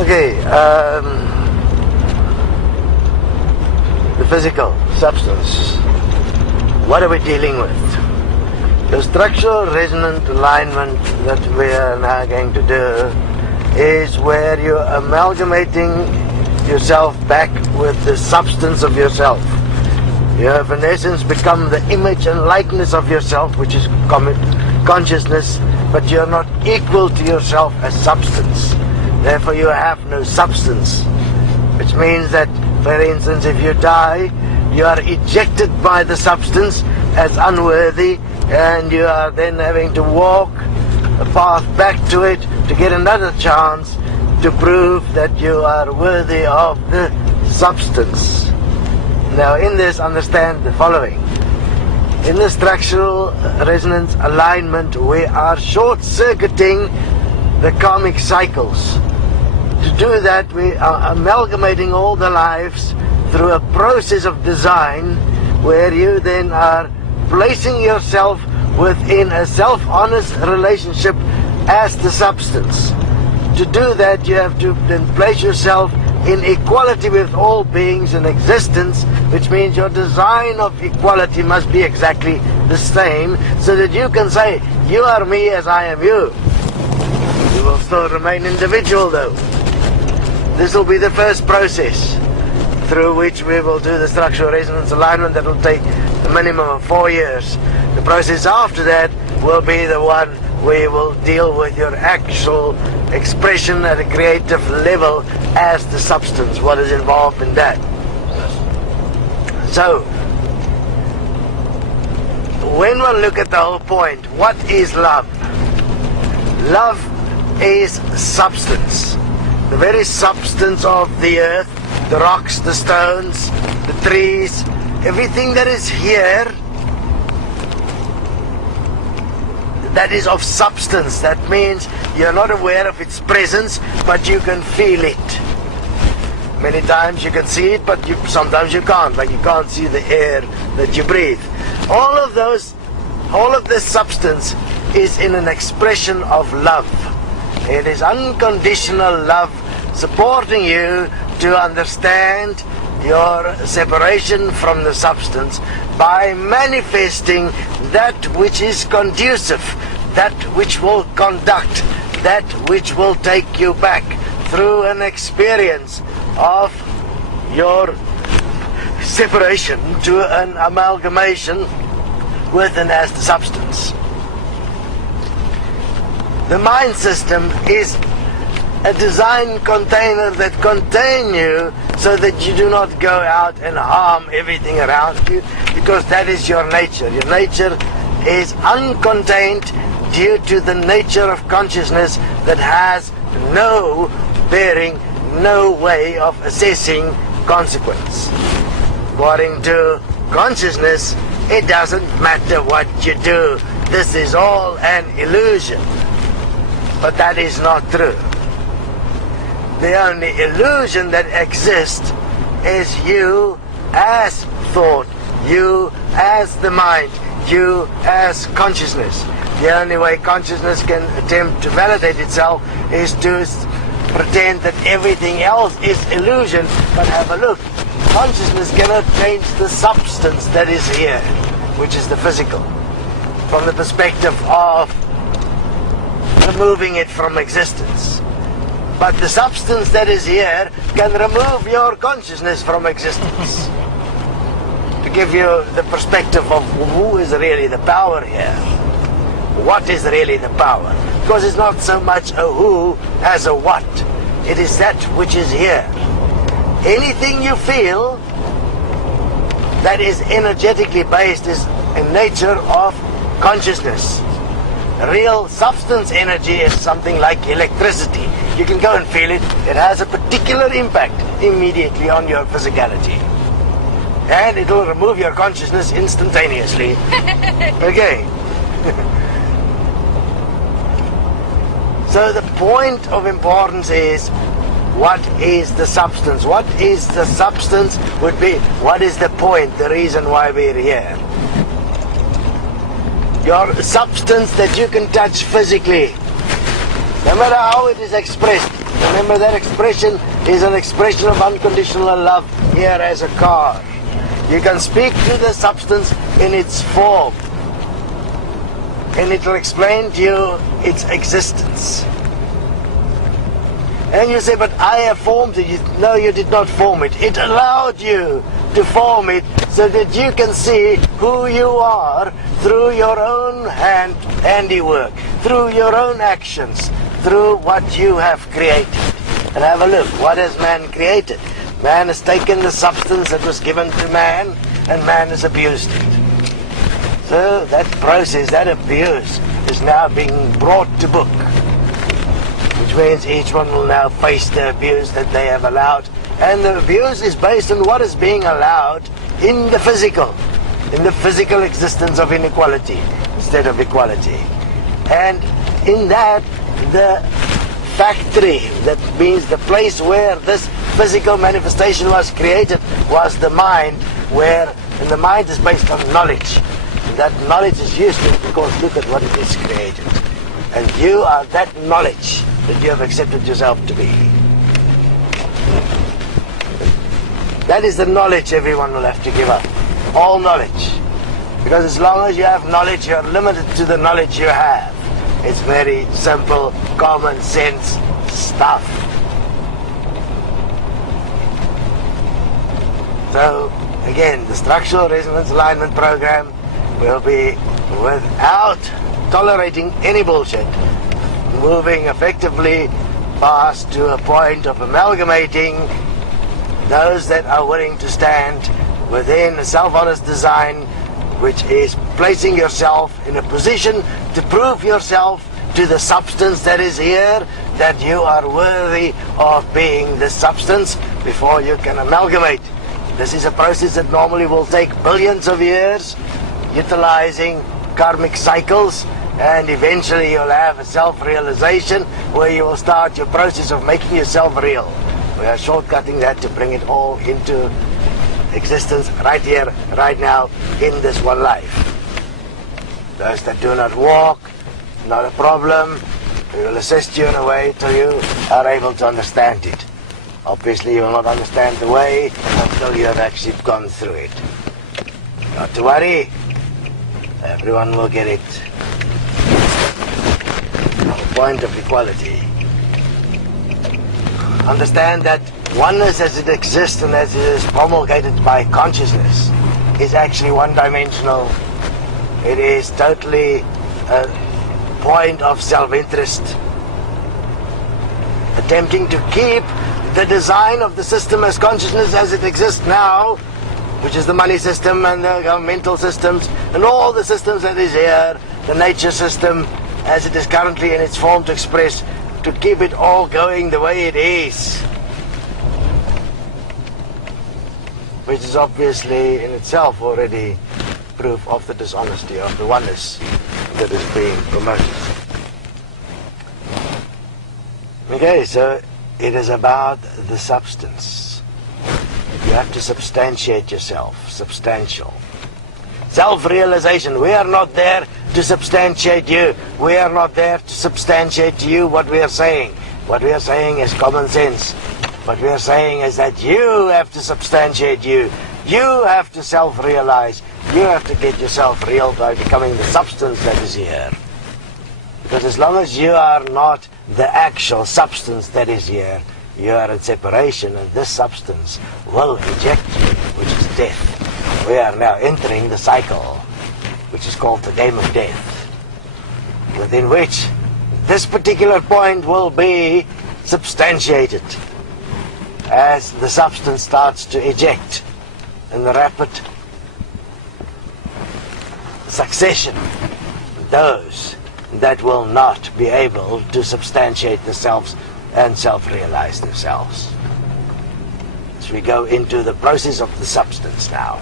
Okay, the physical substance. What are we dealing with? The structural resonant alignment that we are now going to do is where you're amalgamating yourself back with the substance of yourself. You have in essence become the image and likeness of yourself, which is consciousness, but you're not equal to yourself as substance. Therefore you have no substance, which means that, for instance, if you die, you are ejected by the substance as unworthy, and you are then having to walk a path back to it to get another chance to prove that you are worthy of the substance. Now in this, understand the following. In the structural resonance alignment, we are short-circuiting the karmic cycles. To do that, we are amalgamating all the lives through a process of design where you then are placing yourself within a self-honest relationship as the substance. To do that, you have to then place yourself in equality with all beings in existence, which means your design of equality must be exactly the same, so that you can say, you are me as I am you. You will still remain individual though. This will be the first process through which we will do the structural resonance alignment. That will take a minimum of 4 years. The process after that will be the one where you will deal with your actual expression at a creative level as the substance, what is involved in that. So, when we look at the whole point, what is love? Love is substance. The very substance of the earth, the rocks, the stones, the trees, everything that is here, that is of substance. That means you're not aware of its presence, but you can feel it. Many times you can see it, but sometimes you can't. Like you can't see the air that you breathe. All of this substance is in an expression of love. It is unconditional love supporting you to understand your separation from the substance by manifesting that which is conducive, that which will conduct, that which will take you back through an experience of your separation to an amalgamation with and as the substance. The mind system is a design container that contains you so that you do not go out and harm everything around you, because that is your nature. Your nature is uncontained due to the nature of consciousness that has no bearing, no way of assessing consequence. According to consciousness, it doesn't matter what you do. This is all an illusion. But that is not true. The only illusion that exists is you as thought, you as the mind, you as consciousness. The only way consciousness can attempt to validate itself is to pretend that everything else is illusion. But have a look. Consciousness cannot change the substance that is here, which is the physical, from the perspective of removing it from existence. But the substance that is here can remove your consciousness from existence. To give you the perspective of who is really the power here. What is really the power? Because it's not so much a who as a what. It is that which is here. Anything you feel that is energetically based is a nature of consciousness. Real substance energy is something like electricity. You can go and feel it. It has a particular impact immediately on your physicality. And it will remove your consciousness instantaneously. Okay. So the point of importance is, what is the substance? What is the substance would be, what is the point, the reason why we're here? Your substance that you can touch physically, no matter how it is expressed, Remember, that expression is an expression of unconditional love here as a car. You can speak to the substance in its form, and it will explain to you its existence. And you say, but I have formed it. No, you did not form it. It allowed you to form it so that you can see who you are through your own handiwork, through your own actions, through what you have created. And have a look, what has man created? Man has taken the substance that was given to man, and man has abused it. So that process, that abuse, is now being brought to book, which means each one will now face the abuse that they have allowed. And the abuse is based on what is being allowed in the physical existence of inequality instead of equality. And in that, the factory, that means the place where this physical manifestation was created, was the mind, and the mind is based on knowledge. And that knowledge is useless because look at what it is created. And you are that knowledge that you have accepted yourself to be. That is the knowledge everyone will have to give up. All knowledge. Because as long as you have knowledge, you are limited to the knowledge you have. It's very simple, common sense stuff. So, again, the structural resonance alignment program will be without tolerating any bullshit, moving effectively past to a point of amalgamating those that are willing to stand within a self-honest design, which is placing yourself in a position to prove yourself to the substance that is here, that you are worthy of being this substance before you can amalgamate. This is a process that normally will take billions of years, utilizing karmic cycles, and eventually you'll have a self-realization where you will start your process of making yourself real. We are shortcutting that to bring it all into existence right here, right now, in this one life. Those that do not walk, not a problem. We will assist you in a way till you are able to understand it. Obviously you will not understand the way until you have actually gone through it. Not to worry, everyone will get it. The point of equality. Understand that oneness as it exists and as it is promulgated by consciousness is actually one-dimensional. It is totally a point of self-interest, attempting to keep the design of the system as consciousness as it exists now, which is the money system and the governmental systems and all the systems that is here, the nature system as it is currently in its form to express, to keep it all going the way it is, which is obviously in itself already proof of the dishonesty of the oneness that is being promoted. Okay, so it is about the substance. You have to substantiate yourself, substantial. Self-realization. We are not there to substantiate you. We are not there to substantiate to you what we are saying. What we are saying is common sense. What we are saying is that you have to substantiate you. You have to self-realize. You have to get yourself real by becoming the substance that is here. Because as long as you are not the actual substance that is here, you are in separation, and this substance will eject you, which is death. We are now entering the cycle, which is called the game of death, within which this particular point will be substantiated as the substance starts to eject in the rapid succession those that will not be able to substantiate themselves and self-realize themselves. As we go into the process of the substance now.